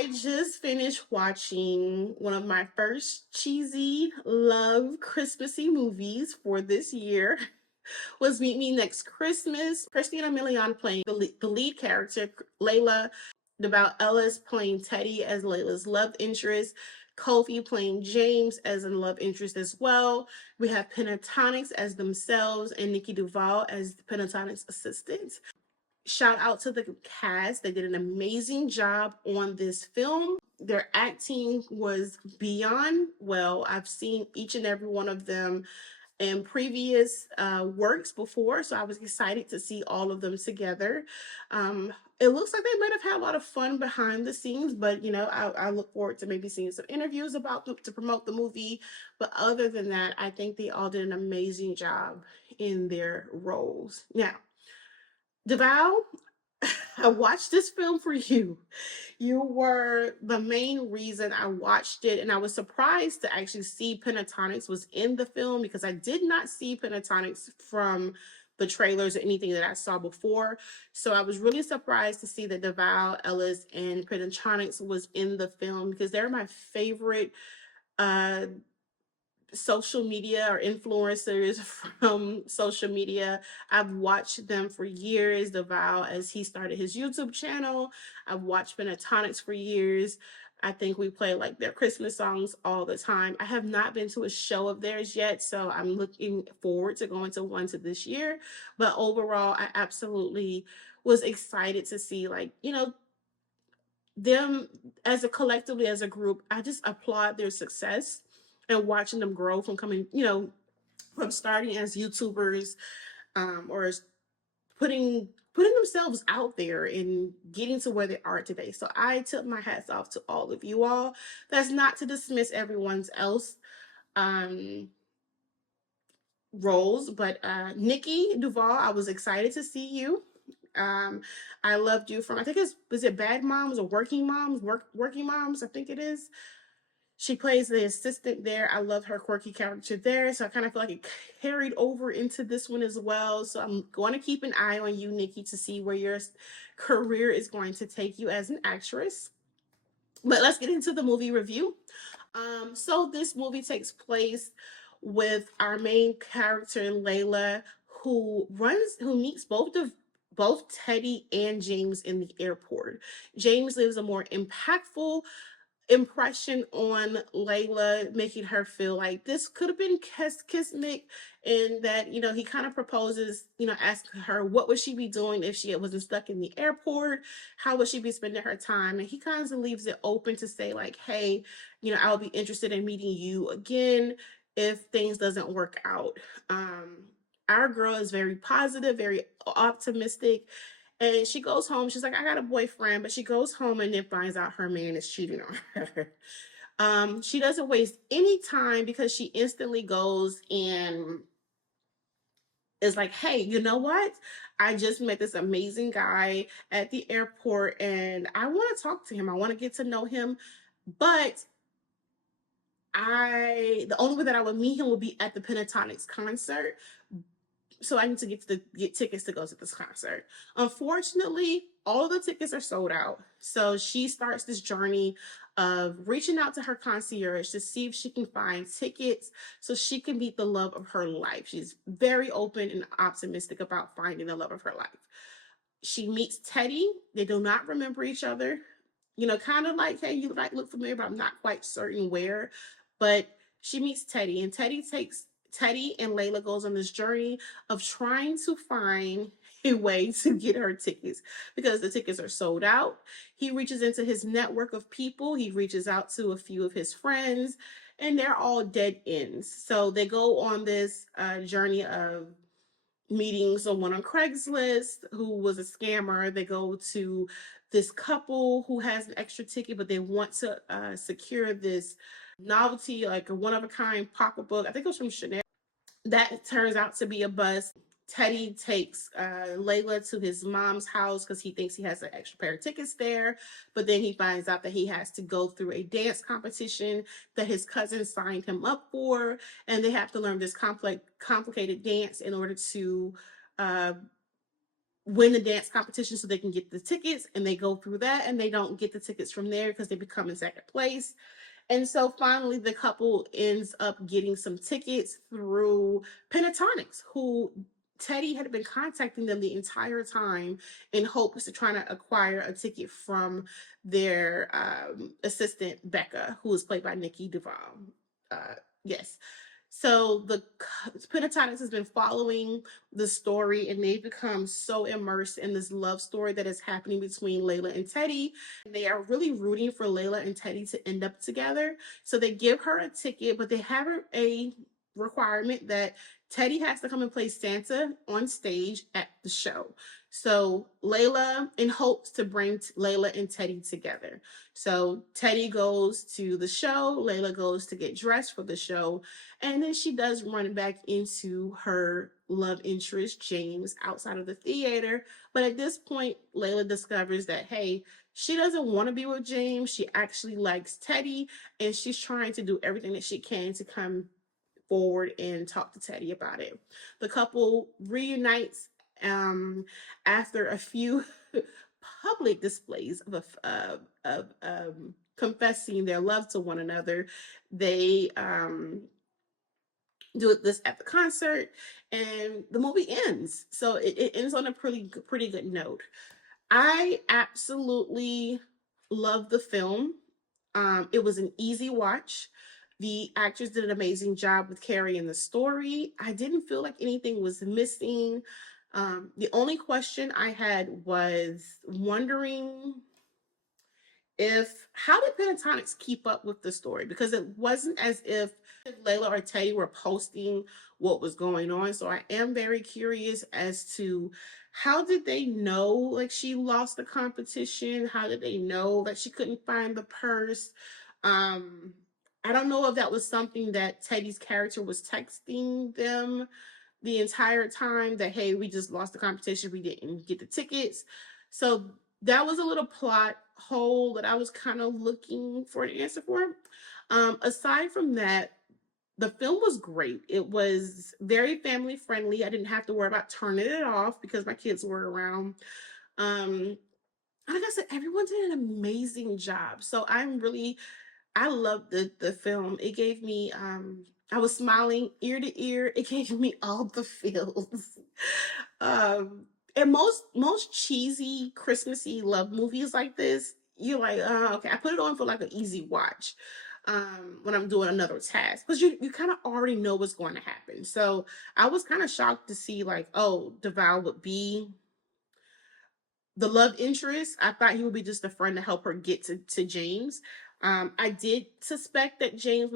I just finished watching one of my first cheesy love Christmassy movies for this year. Was Meet Me Next Christmas. Christina Milian playing the lead character, Layla. Deval Ellis playing Teddy as Layla's love interest. Kofi playing James as a love interest as well. We have Pentatonics as themselves and Nikki Duval as Pentatonics assistant. Shout out to the cast. They did an amazing job on this film. Their acting was beyond well. I've seen each and every one of them in previous works before, so I was excited to see all of them together. It looks like they might have had a lot of fun behind the scenes, but I look forward to maybe seeing some interviews about them to promote the movie. But other than that, I think they all did an amazing job in their roles. Now, Deval, I watched this film for you. You were the main reason I watched it, and I was surprised to actually see Pentatonics was in the film because I did not see Pentatonics from the trailers or anything that I saw before. So I was really surprised to see that Deval Ellis and Pentatonics was in the film because they're my favorite uh social media or influencers from social media. I've watched them for years. Deval, as he started his YouTube channel, I've watched Pentatonics for years. I think we play like their Christmas songs all the time. I have not been to a show of theirs yet, so I'm looking forward to going to one to this year. But overall, I absolutely was excited to see, like, them as a collectively as a group. I just applaud their success and watching them grow from coming, from starting as YouTubers, or as putting themselves out there and getting to where they are today. So I tip my hats off to all of you all. That's not to dismiss everyone's else um roles, but Nikki Duval, I was excited to see you. Um, I loved you from, I think it's, was it Bad Moms or Working Moms? Working Moms, I think it is. She plays the assistant there. I love her quirky character there. So I kind of feel like it carried over into this one as well. So I'm going to keep an eye on you, Nikki, to see where your career is going to take you as an actress. But let's get into the movie review. So this movie takes place with our main character, Layla, who meets both Teddy and James in the airport. James leaves a more impactful impression on Layla, making her feel like this could have been Kismet, and that he kind of proposes, asking her what would she be doing if she wasn't stuck in the airport, how would she be spending her time, and he kind of leaves it open to say like, hey, I'll be interested in meeting you again if things doesn't work out. Our girl is very positive, very optimistic, and she goes home. She's like, I got a boyfriend, but she goes home and then finds out her man is cheating on her. She doesn't waste any time because she instantly goes and is like, hey, you know what? I just met this amazing guy at the airport and I want to talk to him. I want to get to know him. But the only way that I would meet him would be at the Pentatonics concert, so I need to get tickets to go to this concert. Unfortunately, all of the tickets are sold out. So she starts this journey of reaching out to her concierge to see if she can find tickets so she can meet the love of her life. She's very open and optimistic about finding the love of her life. She meets Teddy. They do not remember each other. Kind of like, hey, you like look familiar, but I'm not quite certain where. But she meets Teddy, and Teddy and Layla goes on this journey of trying to find a way to get her tickets because the tickets are sold out. He reaches into his network of people. He reaches out to a few of his friends, and they're all dead ends. So they go on this journey of meeting someone on Craigslist who was a scammer. They go to this couple who has an extra ticket, but they want to secure this novelty, like a one of a kind pocketbook. I think it was from Chanel. That turns out to be a bust. Teddy takes Layla to his mom's house because he thinks he has an extra pair of tickets there. But then he finds out that he has to go through a dance competition that his cousin signed him up for. And they have to learn this complicated dance in order to win the dance competition so they can get the tickets, and they go through that and they don't get the tickets from there because they become in second place. And so finally, the couple ends up getting some tickets through Pentatonics, who Teddy had been contacting them the entire time in hopes to try to acquire a ticket from their assistant, Becca, who is played by Nikki Duval. Yes. So the Pentatonics has been following the story, and they've become so immersed in this love story that is happening between Layla and Teddy. They are really rooting for Layla and Teddy to end up together. So they give her a ticket, but they have a requirement that Teddy has to come and play Santa on stage at the show. So Layla, in hopes to bring Layla and Teddy together. So Teddy goes to the show, Layla goes to get dressed for the show, and then she does run back into her love interest, James, outside of the theater. But at this point, Layla discovers that, hey, she doesn't want to be with James. She actually likes Teddy, and she's trying to do everything that she can to come forward and talk to Teddy about it. The couple reunites after a few public displays of confessing their love to one another. They do this at the concert, and the movie ends. So it ends on a pretty good note. I absolutely love the film. It was an easy watch. The actors did an amazing job with carrying the story. I didn't feel like anything was missing. The only question I had was wondering if how did Pentatonics keep up with the story, because it wasn't as if Layla or Teddy were posting what was going on. So I am very curious as to how did they know like she lost the competition? How did they know that she couldn't find the purse? Um I don't know if that was something that Teddy's character was texting them the entire time, that hey, we just lost the competition, we didn't get the tickets. So that was a little plot hole that I was kind of looking for an answer for. Aside from that, the film was great. It was very family friendly. I didn't have to worry about turning it off because my kids were around. um like I said, everyone did an amazing job. So I loved the film. It gave me I was smiling ear to ear. It gave me all the feels. And most cheesy Christmassy love movies like this, you're like, oh, okay, I put it on for like an easy watch when I'm doing another task, because you kind of already know what's going to happen. So I was kind of shocked to see like, oh, Deval would be the love interest. I thought he would be just a friend to help her get to James. I did suspect that James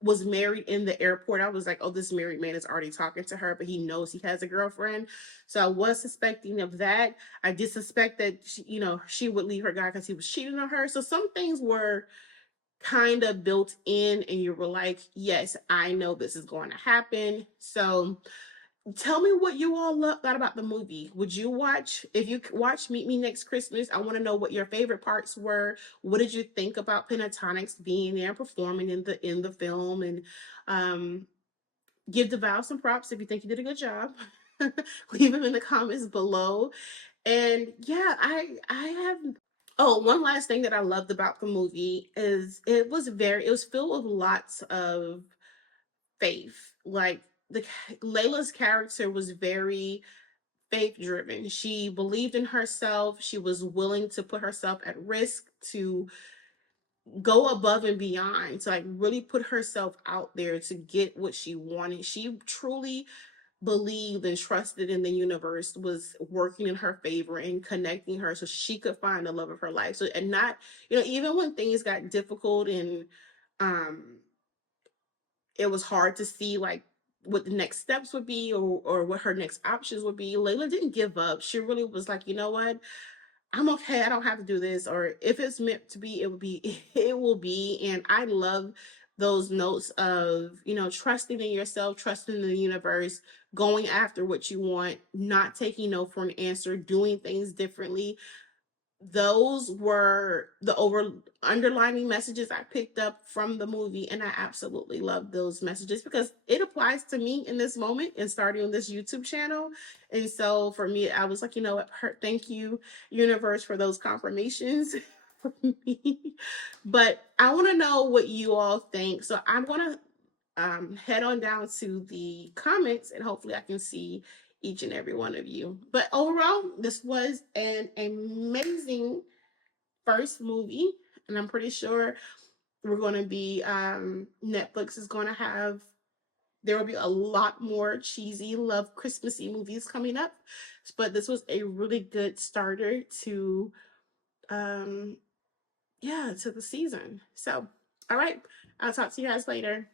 was married in the airport. I was like, oh, this married man is already talking to her, but he knows he has a girlfriend. So I was suspecting of that. I did suspect that she would leave her guy because he was cheating on her. So some things were kind of built in, and you were like, yes, I know this is going to happen. So tell me what you all thought about the movie. Would you watch, if you watch Meet Me Next Christmas? I want to know what your favorite parts were. What did you think about Pentatonics being there performing in the film? And um, give DeVal some props if you think you did a good job. Leave them in the comments below. And yeah, I have. Oh, one last thing that I loved about the movie is it was filled with lots of faith. Like the Layla's character was very faith driven. She believed in herself. She was willing to put herself at risk, to go above and beyond, to like really put herself out there to get what she wanted. She truly believed and trusted in the universe was working in her favor and connecting her so she could find the love of her life. So, and not, even when things got difficult and um it was hard to see like what the next steps would be, or what her next options would be, Layla didn't give up. She really was like, you know what? I'm okay. I don't have to do this. Or if it's meant to be, it will be, it will be. And I love those notes of, trusting in yourself, trusting in the universe, going after what you want, not taking no for an answer, doing things differently. those were the underlining messages I picked up from the movie, and I absolutely love those messages because it applies to me in this moment and starting on this YouTube channel. And so for me, I was like, you know what, thank you, universe, for those confirmations for me. But I want to know what you all think, so I'm going to head on down to the comments and hopefully I can see each and every one of you. But overall, this was an amazing first movie, and I'm pretty sure we're going to be Netflix is going to have, there will be a lot more cheesy love Christmassy movies coming up, but this was a really good starter to um yeah, to the season. So all right, I'll talk to you guys later.